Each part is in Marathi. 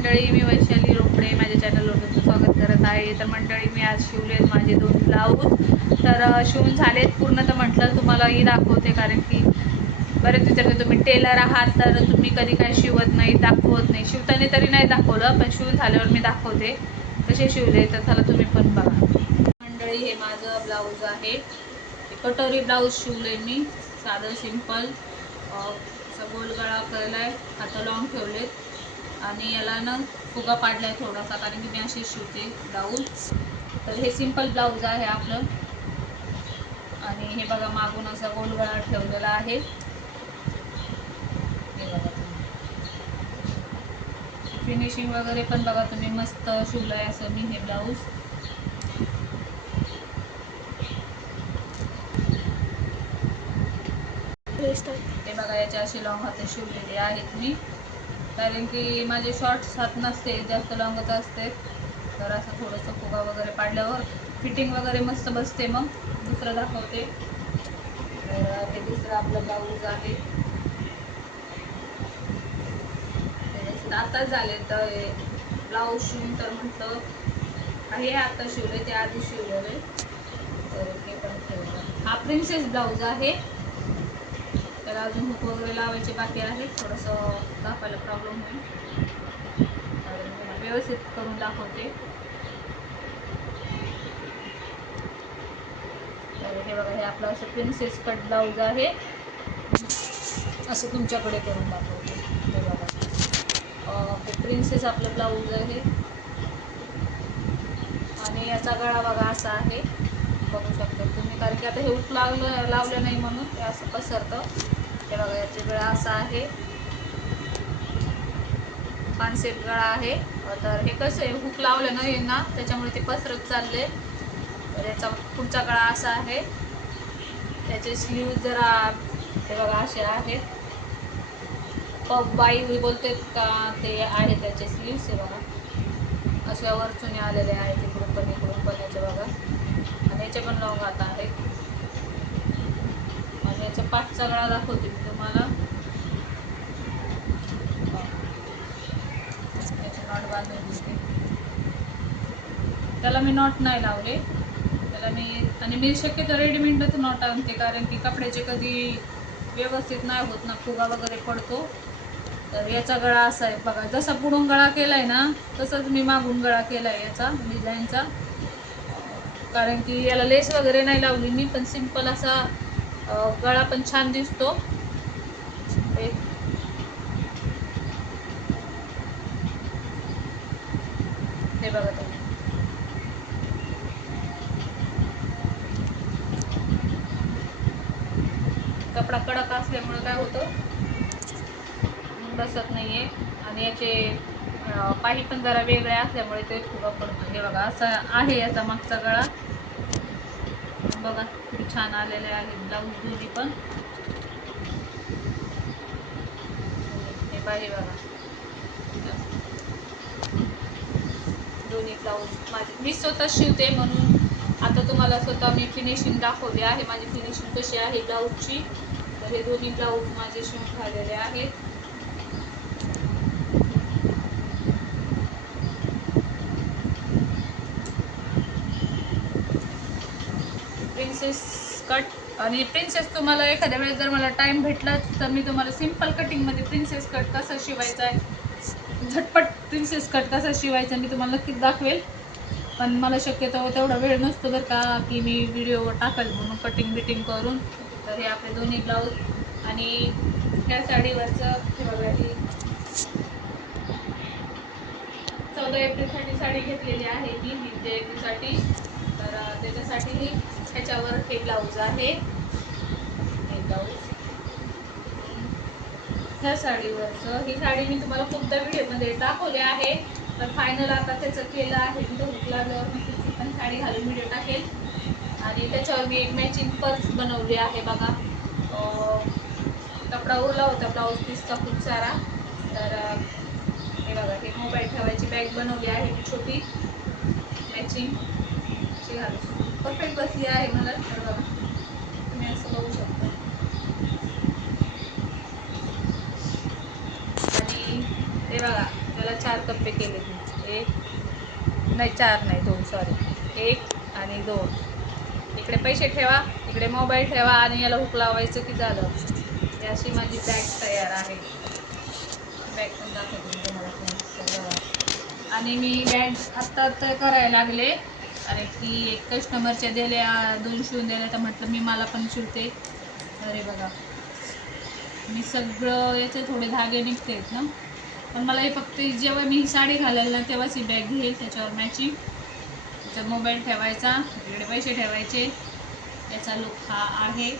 मंडळी, मी वैशाली रोपडे माझ्या चॅनलवर तुमचं स्वागत करत आहे. तर मंडळी, मी आज शिवलेत माझे 2 ब्लाऊज. तर शिवून झालेत पूर्ण. तर म्हटलं तुम्हालाही दाखवते, कारण की बरेच विचारते तुम्ही टेलर आहात तर तुम्ही कधी काय शिवत नाही, दाखवत नाही. शिवताना तरी नाही दाखवलं, पण शिवून झाल्यावर मी दाखवते कसे शिवले. तर चला तुम्ही पण बघा. मंडळी, हे माझं ब्लाऊज आहे. कटोरी ब्लाऊज शिवले मी, साधं सिंपल. असा गोल गळा केलाय, हात लॉंग ठेवलेत आणि याला ना फुगा पाडलाय थोडासा, कारण की मी अशी शिवते ब्लाऊज. तर हे सिंपल ब्लाऊज आहे आपलं. आणि हे बघा, मागून असा गोल गळा ठेवलेला आहे. हे बघा तुम्ही, फिनिशिंग वगैरे पण बघा तुम्ही, मस्त शिवलाय असं मी हे ब्लाऊज. हे बघा, याचे असे लॉंग हात शिवलेले आहेत मी, कारण की माझे शॉर्ट्स हात नसते, जास्त लॉंगच असते. तर असं थोडंसं फुगा वगैरे पाडल्यावर फिटिंग वगैरे मस्त बसते. मग दुसरं दाखवते. तर हे दुसरं आपलं ब्लाऊज आहे. आताच झाले तर ब्लाऊज शिवून, तर म्हटलं हे आता शिवले, ते आधी शिवलेले. तर हे पण ठेवलं. हा प्रिन्सेस ब्लाऊज आहे. त्याला अजून हुक वगैरे लावायचे बाकी आहे. थोडंसं दाखवायला प्रॉब्लेम होईल, तर मी व्यवस्थित करून दाखवते. तर हे बघा, हे आपलं असं प्रिन्सेस कट ब्लाऊज आहे. असं तुमच्याकडे करून दाखवते. हे बघा, हे प्रिन्सेस आपलं ब्लाऊज आहे. आणि याचा गळा बघा असा आहे, बघू शकता तुम्ही, कारण की आता हे हुक लावलं नाही म्हणून हे असं पसरतं. हे बघा, याचा गळा असा आहे, कॉन्सेप्ट गळा आहे. तर हे कसं आहे, हुक लावलं नाही ना, त्याच्यामुळे ते पसरत चालले. तर याचा पुढचा गळा असा आहे. त्याचे स्लीव जरा हे बघा असे आहेत, पब बाई बोलते का ते आहे त्याचे स्लीव्स. हे बघा, अशा वरचुने आलेले आहेत, इकडून पण याचे बघा. आणि याचे पण लॉंग आता आहेत. आणि याचा पाठचा गळा दाखवते मी तुम्हाला. याचे नॉट बांधून देते. त्याला मी नॉट नाही लावले. आणि मी शक्यतो रेडीमेडच नॉट आणते, कारण की कपड्याचे कधी व्यवस्थित नाही होत ना, फुगा वगैरे पडतो. तर याचा गळा असा आहे बघा, जसा पुढून गळा केलाय ना तसंच मी मागून गळा केलाय याचा डिझाईनचा. कारण की याला लेस वगैरे नाही लावली मी, पण सिंपल असा गळा पण छान दिसतो. हे बघा तुम्ही, कपडा कडक असल्यामुळे काय होतं, बसत नाहीये. आणि याचे पाही पण जरा वेगळे असल्यामुळे ते फुगा पडतो. हे बघा, असा आहे याचा मागचा गळा. बघा किती छान आलेले आहेत ब्लाऊज दोन्ही पण. हे पाही बघा, दोन्ही ब्लाऊज माझे मी स्वतः शिवते, म्हणून आता तुम्हाला स्वतः मी फिनिशिंग दाखवली आहे, माझी फिनिशिंग कशी आहे ब्लाऊजची. तर हे दोन्ही ब्लाऊज माझे शिवून झालेले आहेत. Princess cut. आणि प्रिन्सेस तुम्हाला एखाद्या वेळेस जर मला टाइम भेटलाच तर मी तुम्हाला सिंपल कटिंग मध्ये प्रिन्सेस कट कसा शिवायचा आहे, झटपट प्रिन्सेस कट कसा शिवायचा मी तुम्हाला नक्कीच दाखवेल. पण मला शक्यतो तेवढा वेळ नसतो बरं का, की मी व्हिडिओ टाकल म्हणून कटिंग बिटिंग करून. तर हे आपले दोन्ही ब्लाऊज. आणि ह्या साडीवरचं हे बघा, ही 14 एप्रिलसाठी साडी घेतलेली आहे मी जयंतीसाठी. तर त्याच्यासाठी ह्याच्यावर हे ब्लाऊज आहे. हे ब्लाऊज ह्या साडीवरचं, ही साडी मी तुम्हाला खूपदा व्हिडिओमध्ये दाखवली आहे. तर फायनल आता त्याचं केलं आहे मी, हुक लागल्यावर नक्कीच ती पण साडी घालून व्हिडिओ टाकेल. आणि त्याच्यावर मी एक मॅचिंग पर्स बनवली आहे बघा. कपडा ओला होता ब्लाऊज पीसचा खूप सारा. तर हे बघा, हे मोबाईल ठेवायची बॅग बनवली आहे मी छोटी, मॅचिंग अशी घालून परफेक्ट बसली आहे मला. तर बघा तुम्ही असं बघू शकता. आणि ते बघा, त्याला 4 कप्पे केले मी. 1 नाही 4 नाही 2 सॉरी 1 आणि 2. इकडे पैसे ठेवा, इकडे मोबाईल ठेवा आणि याला हुक लावायचं की झालं. ही अशी माझी बॅग तयार आहे. बॅग पण दाखवते मी तुम्हाला फ्रेंड्स. तर बघा, आणि मी बॅग आत्ता करायला लागले कारण की एक कस्टमरच्या दिल्या 2 शिवून दिल्या, तर म्हटलं मी मला पण शिवते. अरे बघा, मी सगळं याचे थोडे धागे निघतेत ना, पण मला हे फक्त जेव्हा मी ही साडी घालायला ना तेव्हाच ही बॅग घेईल त्याच्यावर मॅचिंग. त्याच्यात मोबाईल ठेवायचा, इकडे पैसे ठेवायचे. याचा लुक हा आहे.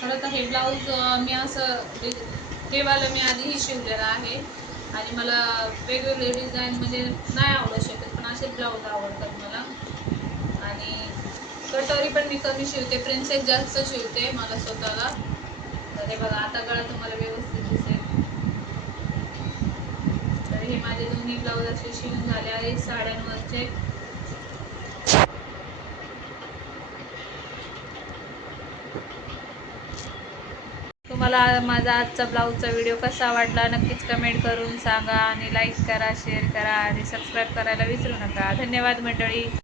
खरं तर हे ब्लाऊज मी असं तेवाला मी आधीही शिवलेलं आहे आणि मला वेगवेगळे डिझाईन म्हणजे नाही आवडू शकत, पण असेच ब्लाऊज आवडतात मला. आणि कटोरी पण मी कमी शिवते, प्रिन्सेस जास्त शिवते मला स्वतःला. तर हे बघा, आता गळा तुम्हाला व्यवस्थित दिसेल. तर हे माझे दोन्ही ब्लाऊज असे शिवून झाले आहे साड्यांवरचे. तुम्हाला माझा आजचा ब्लाऊजचा व्हिडिओ कसा वाटला नक्कीच कमेंट करून सांगा आणि लाईक करा, शेअर करा आणि सबस्क्राईब करायला विसरू नका. धन्यवाद मंडळी.